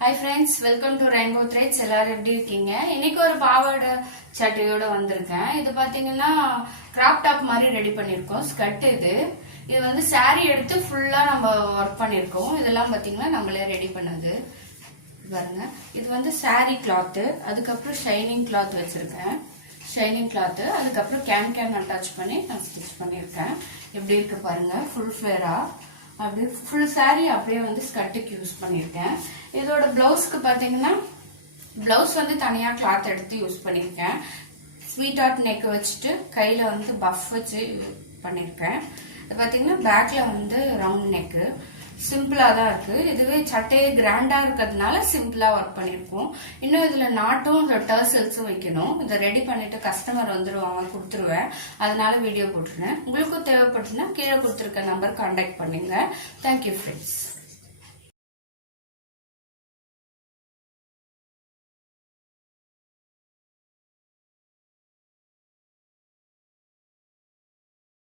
Hi friends, welcome to Rainbow Threads. எல்லாரும் எப்படி இருக்கீங்க? இன்னைக்கு ஒரு பாவாடை சட்டையோட வந்திருக்கேன். இது பாத்தீங்கன்னா கிராப் டாப் மாதிரி ரெடி பண்ணிருக்கோம். ஸ்கர்ட் இது வந்து saree எடுத்து ஃபுல்லா நம்ம ஒர்க் பண்ணிருக்கோம். இதெல்லாம் பாத்தீங்கன்னா நம்மளே ரெடி பண்ணது. பாருங்க. இது வந்து saree cloth, அதுக்கப்புறம் ஷைனிங் cloth வச்சிருக்கேன். ஷைனிங் cloth, அதுக்கப்புறம் கேன் அட்டாச் பண்ணி நான் ஸ்டிச் பண்ணிருக்கேன். எப்படி இருக்கு பாருங்க, ஃபுல் ஃபிளேரா. அப்படியே ஃபுல் சாரி அப்படியே வந்து ஸ்கர்ட்டுக்கு யூஸ் பண்ணியிருக்கேன். இதோட பிளவுஸ்க்கு பார்த்தீங்கன்னா பிளவுஸ் வந்து தனியாக கிளாத் எடுத்து யூஸ் பண்ணியிருக்கேன். ஸ்வீட் ஆர்ட் நெக் வச்சுட்டு கையில் வந்து பஃப் வச்சு பண்ணியிருக்கேன். இது பார்த்தீங்கன்னா பேக்ல வந்து ரவுண்ட் நெக்கு. சிம்பிளா தான் இருக்கு. இதுவே சட்டையே கிராண்டா இருக்கிறதுனால சிம்பிளா ஒர்க் பண்ணிருக்கோம். இன்னும் இதுல நாட்டும் டர்சல்ஸும் வைக்கணும். இதை ரெடி பண்ணிட்டு கஸ்டமர் வந்துருவாங்க, கொடுத்துருவேன். அதனால வீடியோ போட்டுருந்தேன். உங்களுக்கும் தேவைப்பட்டுன்னா கீழே கொடுத்துருக்க நம்பர் கான்டாக்ட் பண்ணுங்க. Thank you friends.